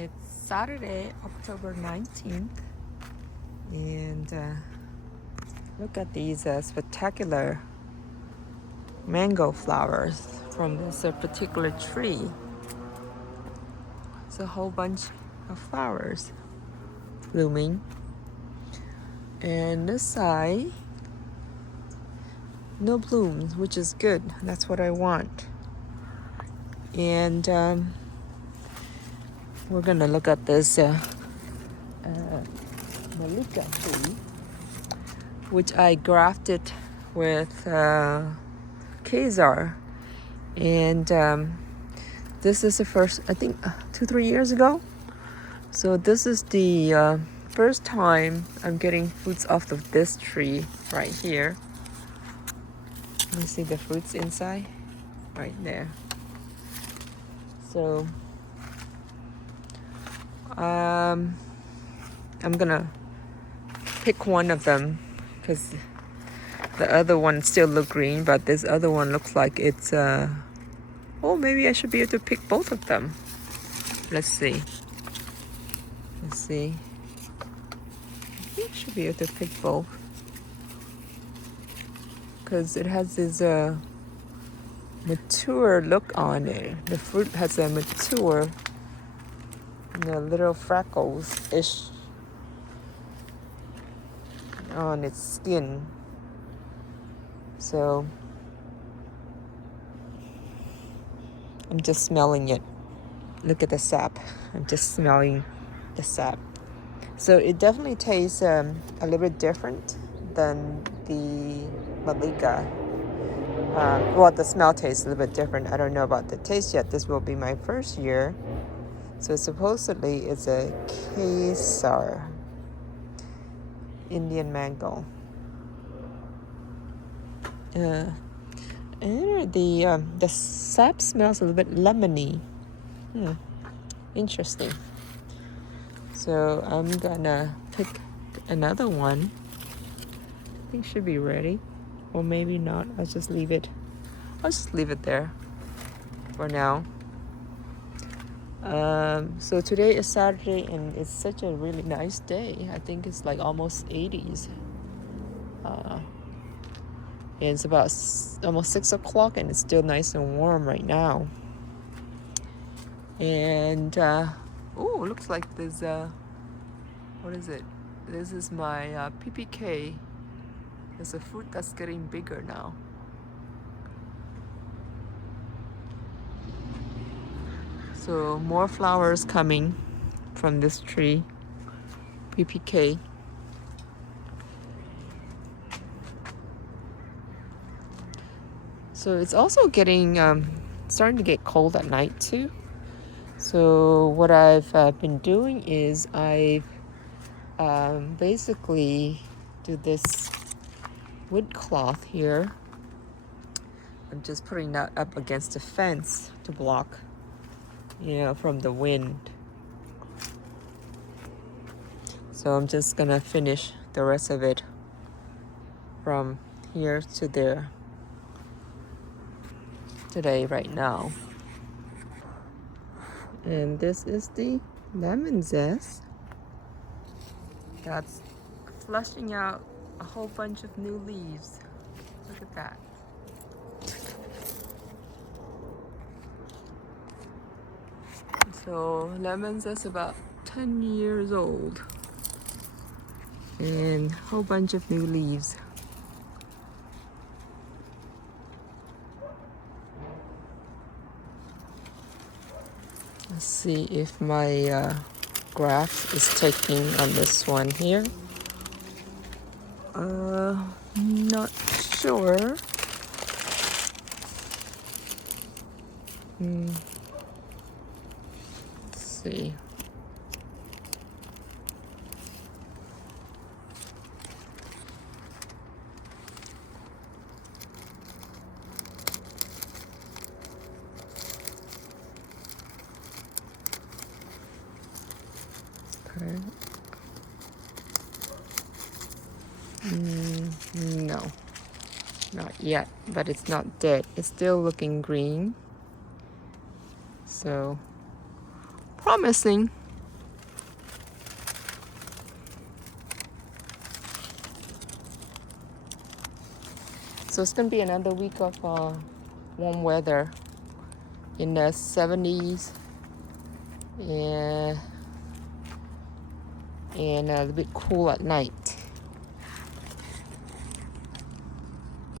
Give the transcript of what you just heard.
It's Saturday, October 19th, and look at these spectacular mango flowers from this particular tree. It's a whole bunch of flowers blooming, and this side, no blooms, which is good. That's what I want. And we're gonna look at this Malika tree, which I grafted with Kazar, and this is the first, I think 2-3 years ago. So this is the first time I'm getting fruits off of this tree right here. Let me see the fruits inside right there. So I'm gonna pick one of them because the other one still look green, but this other one looks like it's oh, maybe I should be able to pick both of them. Let's see. I think I should be able to pick both because it has this mature look on it. The fruit has a mature, little freckles-ish on its skin. So I'm just smelling it. Look at the sap. I'm just smelling the sap. So it definitely tastes a little bit different than the Malika. Well, the smell tastes a little bit different. I don't know about the taste yet. This will be my first year. So supposedly it's a Kesar Indian mango. And the sap smells a little bit lemony. Interesting. So I'm gonna pick another one. I think should be ready, or maybe not. I'll just leave it there for now. So today is Saturday and it's such a really nice day. I think it's like almost 80s. It's about almost 6 o'clock and it's still nice and warm right now. And looks like there's what is it? This is my PPK. There's a fruit that's getting bigger now. So more flowers coming from this tree, PPK. So it's also getting starting to get cold at night too. So what I've been doing is I've basically do this wood cloth here. I'm just putting that up against the fence to block, from the wind. So I'm just gonna finish the rest of it from here to there today, right now. And this is the lemon zest that's flushing out a whole bunch of new leaves. Look at that. So lemon zest about 10 years old and a whole bunch of new leaves. Let's see if my graph is taking on this one here. Not sure. Let's see. Okay. No, not yet, but it's not dead. It's still looking green. So, promising. So it's gonna be another week of warm weather in the 70s and a little bit cool at night.